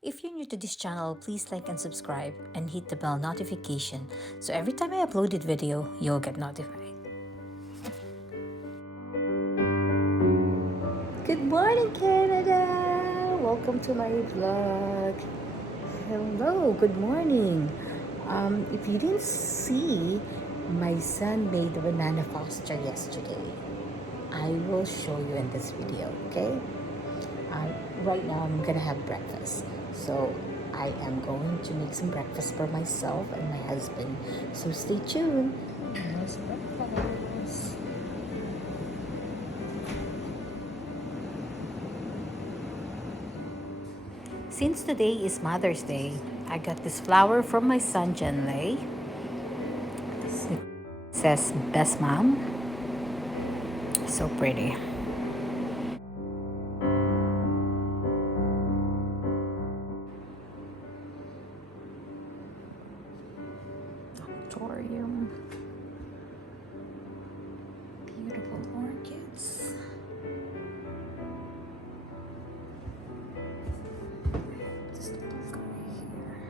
If you're new to this channel, please like and subscribe and hit the bell notification so every time I uploaded video, you'll get notified. Good morning, Canada! Welcome to my vlog. Hello, good morning. If you didn't see, my son made the banana foster yesterday. I will show you in this video, okay? Right now I'm gonna have breakfast. So I am going to make some breakfast for myself and my husband. So stay tuned. Here's breakfast. Since today is Mother's Day, I got this flower from my son Jenlei. It says best mom. So pretty. Auditorium. Beautiful orchids. Just look right here.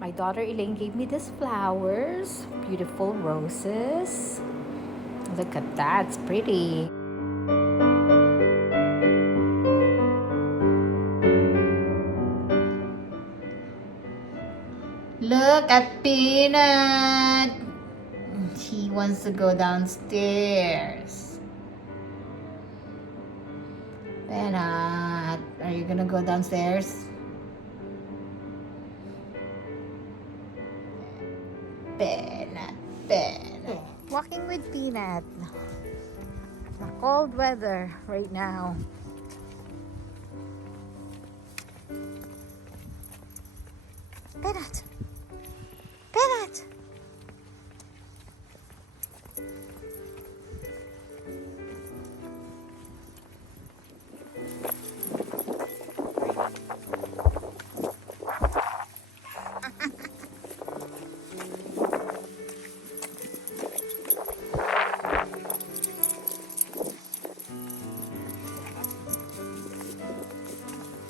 My daughter Elaine gave me these flowers. Beautiful roses. Look at that, it's pretty. Look at Peanut. He wants to go downstairs. Peanut, are you gonna go downstairs? Peanut, Peanut. Walking with Peanut. The cold weather right now. Peanut. Peanut.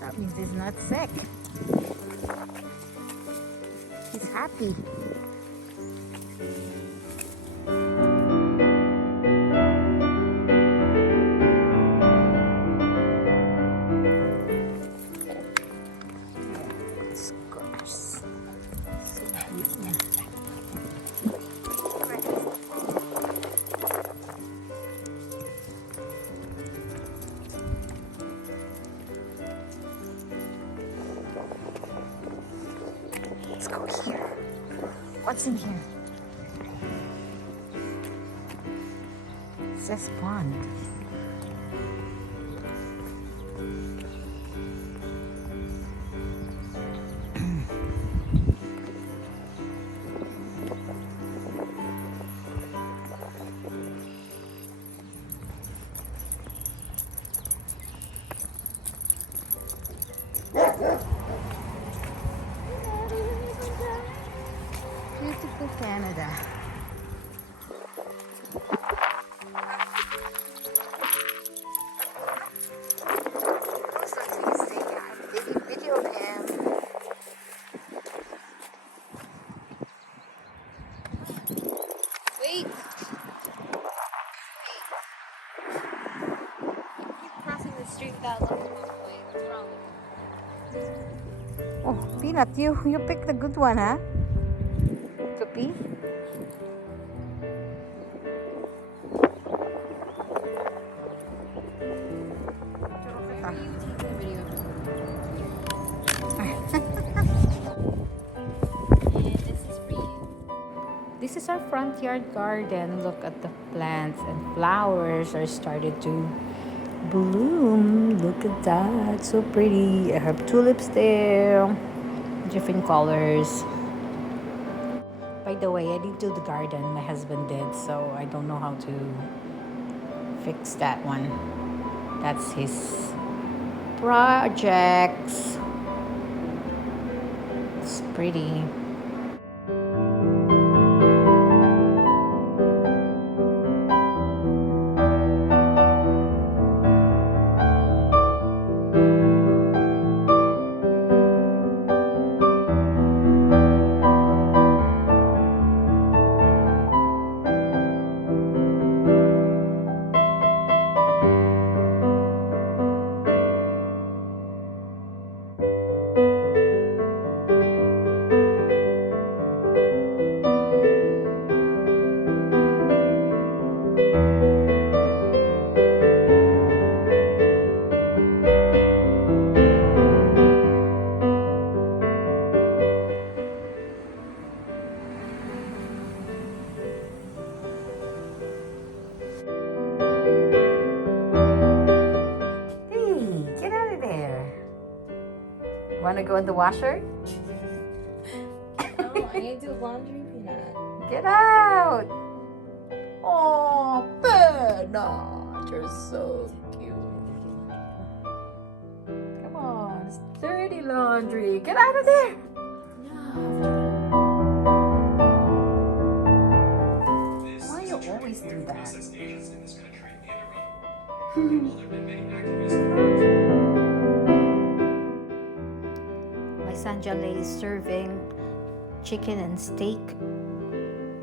That means he's not sick. He's happy. Scars. So beautiful. Let's go here. What's in here? It says pond. Beautiful Canada. So tasty. I'm taking video of him. Wait. Keep crossing the street without looking this way. What's wrong with you? Oh, Peanut, you picked the good one, huh? Copy. Why are you taking a video of me? And this is for you. This is our front yard garden. Look at the plants and flowers are started to bloom. Look at that, so pretty. I have tulips there, different colors. By the way, I didn't do the garden, my husband did, so I don't know how to fix that one. That's his projects. It's pretty. wanna go in the washer? No, I need to do laundry, Peanut. Get out! Oh, Peanut, you're so cute. Come on, it's dirty laundry. Get out of there! Why you always do that? My son Jale is serving chicken and steak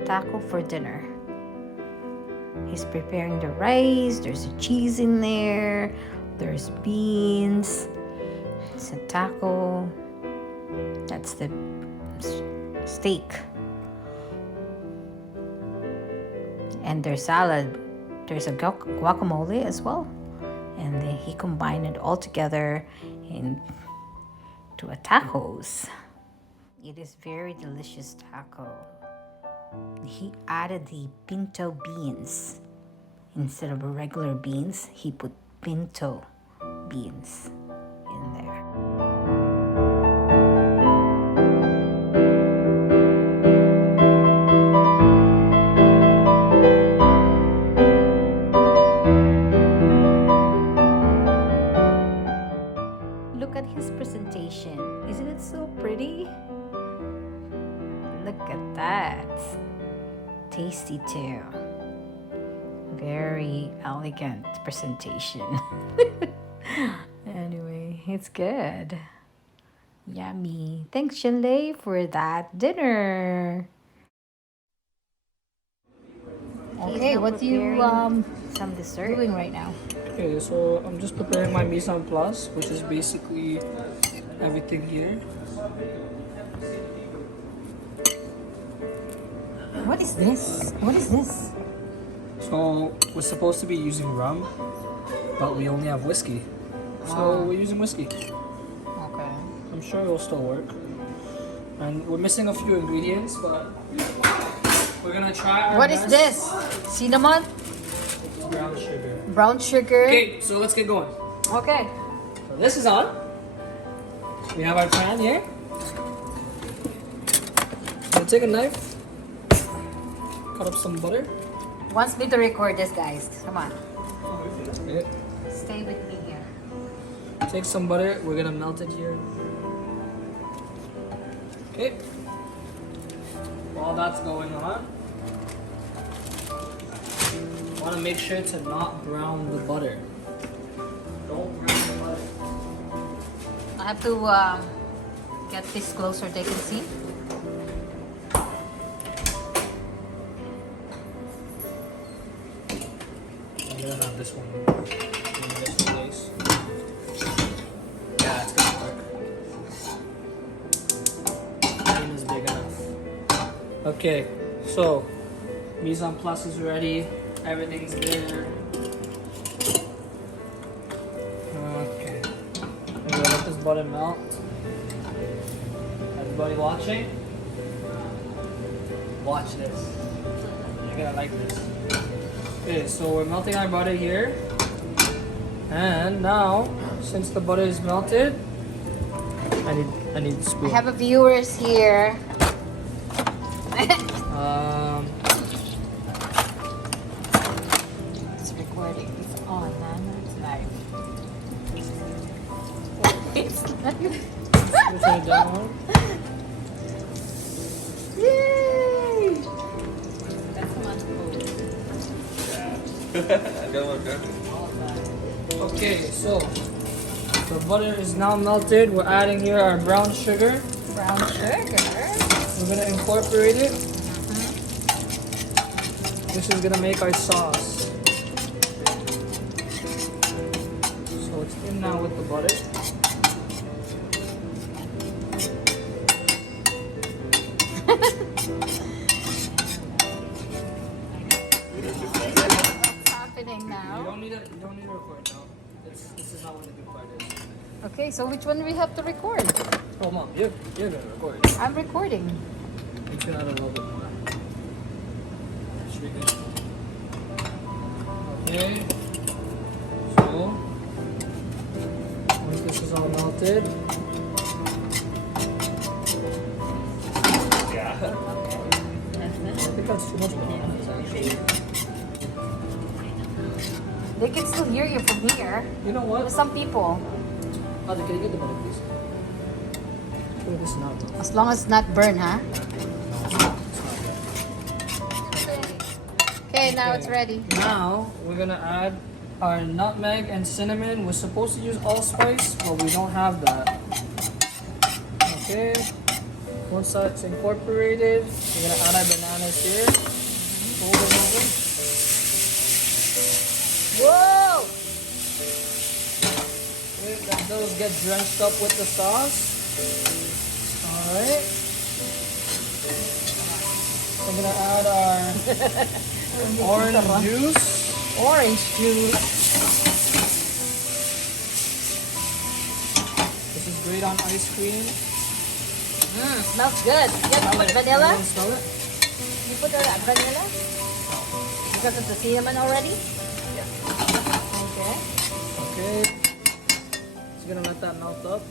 taco for dinner. He's preparing the rice, there's a cheese in there, there's beans, it's a taco, that's the steak, and there's salad, there's a guacamole as well, and then he combined it all together into a tacos. It is very delicious taco. He added the pinto beans. Instead of regular beans, he put pinto beans in there. Look at his presentation. Isn't it so pretty? Look at that. Tasty too. Very elegant presentation. Anyway, it's good. Yummy. Thanks, Shanlei, for that dinner. Okay, what do you some dessert doing right now? Okay, so I'm just preparing my mise en place, which is basically everything here. What is this? What is this? So we're supposed to be using rum, but we only have whiskey. So we're using whiskey. Okay. I'm sure it'll still work. And we're missing a few ingredients, but we're gonna try our What is best. this? Cinnamon? Brown sugar. Brown sugar? Okay, so let's get going. Okay. So this is on. We have our pan here. So take a knife, cut up some butter. Wants me to record this, guys. Come on. Okay. Stay with me here. Take some butter, we're gonna melt it here. Okay. While that's going on, want to make sure to not brown the butter. Don't brown the butter. I have to get this closer so they can see. I'm gonna have this one in this place. Yeah, it's gonna work. Frame is big enough. Okay, so mise en place is ready. Everything's there. Okay, I'm gonna let this butter melt. Everybody watching? Watch this. You're gonna like this. Okay, so we're melting our butter here. And now, since the butter is melted, I need a spoon. I have a viewers here. It's recording. It's on, man. It's live. It's live. Turn it down. Yay! That's much cool. Okay, so the butter is now melted. We're adding here our brown sugar. Brown sugar. We're gonna incorporate it. This is gonna make our sauce. So it's in now with the butter. What's happening You now? don't need to record now. This is not what the good part is. Okay, so which one we have to record? Oh mom, you're gonna record. I'm recording. You can add a little bit more. Should be good. Okay. So once this is all melted, much bananas actually. They can still hear you from here. You know what? There's some people. Father, can you get the butter, please? Oh, this is not. As long as it's not burn, huh? Okay, now it's ready. Now we're gonna add our nutmeg and cinnamon. We're supposed to use allspice, but we don't have that. Okay. Once that's incorporated, we're gonna add our bananas here. Fold them over. Whoa! Okay, let those get drenched up with the sauce. Alright. We're gonna add our orange juice. Orange juice. This is great on ice cream. Smells good. You have to put vanilla? You smell it? You put the vanilla? Because of the cinnamon already? Okay. Okay. Just gonna let that melt up.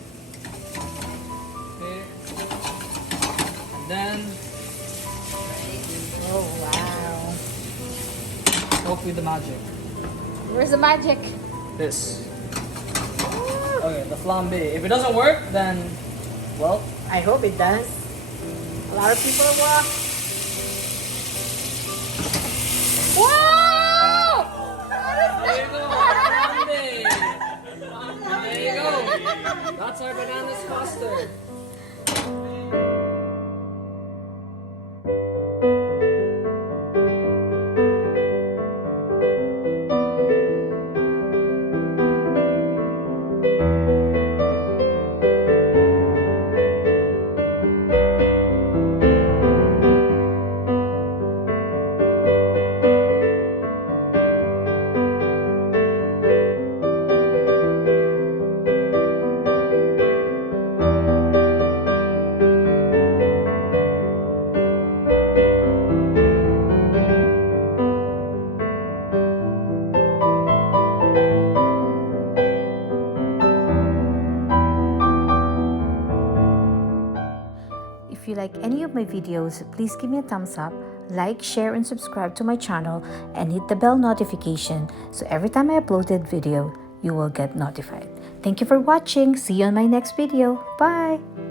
Okay. And then Oh, wow. hopefully the magic. Where's the magic? This. Okay, the flambe. If it doesn't work, then well, I hope it does. A lot of people walk. Whoa! there you go. Flambe. There you go. That's our bananas custard. If you like any of my videos, please give me a thumbs up, like, share, and subscribe to my channel, and hit the bell notification so every time I upload a video, you will get notified. Thank you for watching. See you on my next video. Bye!